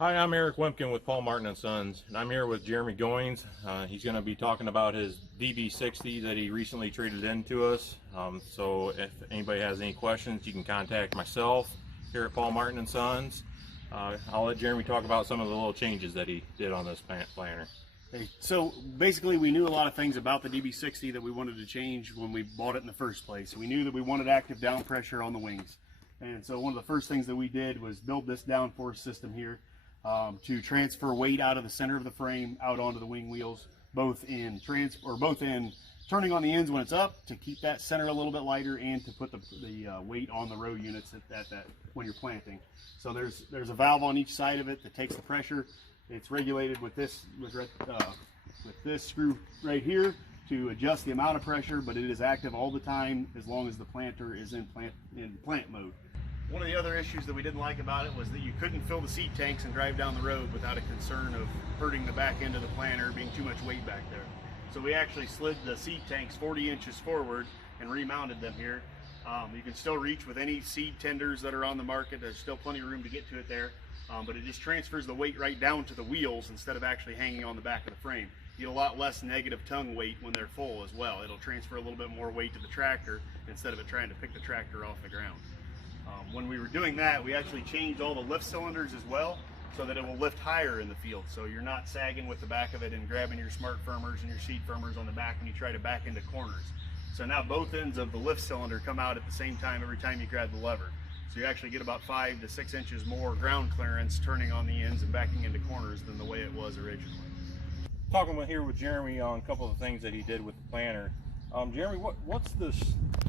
Hi, I'm Eric Wimpkin with Paul Martin & Sons, and I'm here with Jeremy Goins. He's going to be talking about his DB60 that he recently traded in to us. So if anybody has any questions, you can contact myself here at Paul Martin & Sons. I'll let Jeremy talk about some of the little changes that he did on this planter. Okay, so basically we knew a lot of things about the DB60 that we wanted to change when we bought it in the first place. We knew that we wanted active down pressure on the wings. And so one of the first things that we did was build this Downforce system here. To transfer weight out of the center of the frame out onto the wing wheels, both in turning on the ends when it's up to keep that center a little bit lighter, and to put the weight on the row units at that when you're planting. So there's a valve on each side of it that takes the pressure. It's regulated with this screw right here to adjust the amount of pressure, but it is active all the time as long as the planter is in plant mode. One of the other issues that we didn't like about it was that you couldn't fill the seed tanks and drive down the road without a concern of hurting the back end of the planter, being too much weight back there. So we actually slid the seed tanks 40 inches forward and remounted them here. You can still reach with any seed tenders that are on the market. There's still plenty of room to get to it there, but it just transfers the weight right down to the wheels instead of actually hanging on the back of the frame. You get a lot less negative tongue weight when they're full as well. It'll transfer a little bit more weight to the tractor instead of it trying to pick the tractor off the ground. When we were doing that, we actually changed all the lift cylinders as well, so that it will lift higher in the field. So you're not sagging with the back of it and grabbing your smart firmers and your seat firmers on the back when you try to back into corners. So now both ends of the lift cylinder come out at the same time every time you grab the lever. So you actually get about 5 to 6 inches more ground clearance turning on the ends and backing into corners than the way it was originally. Talking here with Jeremy on a couple of things that he did with the planter. Jeremy, what's this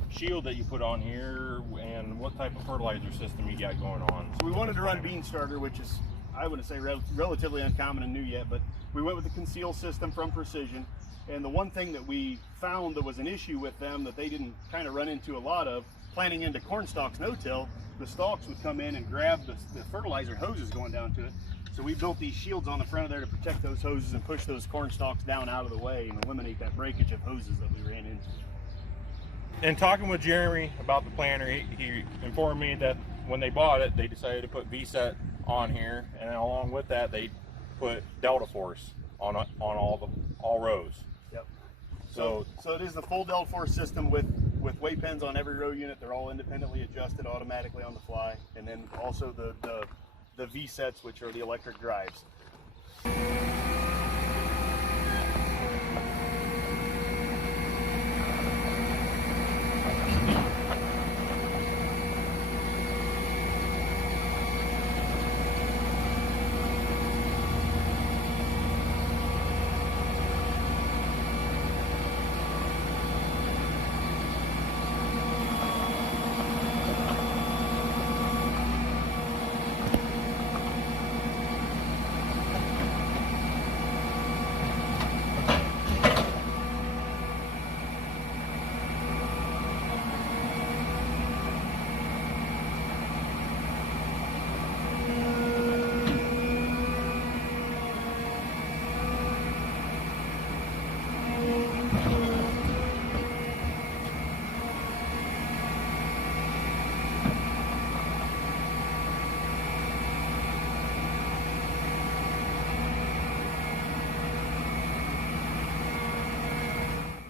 shield that you put on here, and what type of fertilizer system you got going on? So we wanted to run bean starter, which is, I wouldn't say relatively uncommon and new yet, but we went with the Conceal system from Precision. And the one thing that we found that was an issue with them that they didn't kind of run into a lot of, planting into corn stalks no-till, the stalks would come in and grab the fertilizer hoses going down to it. So we built these shields on the front of there to protect those hoses and push those corn stalks down out of the way and eliminate that breakage of hoses that we ran into. And talking with Jeremy about the planter, he informed me that when they bought it, they decided to put vSet on here, and along with that, they put DeltaForce on all rows. Yep. So it is the full DeltaForce system with weight pens on every row unit. They're all independently adjusted automatically on the fly, and then also the vSets, which are the electric drives.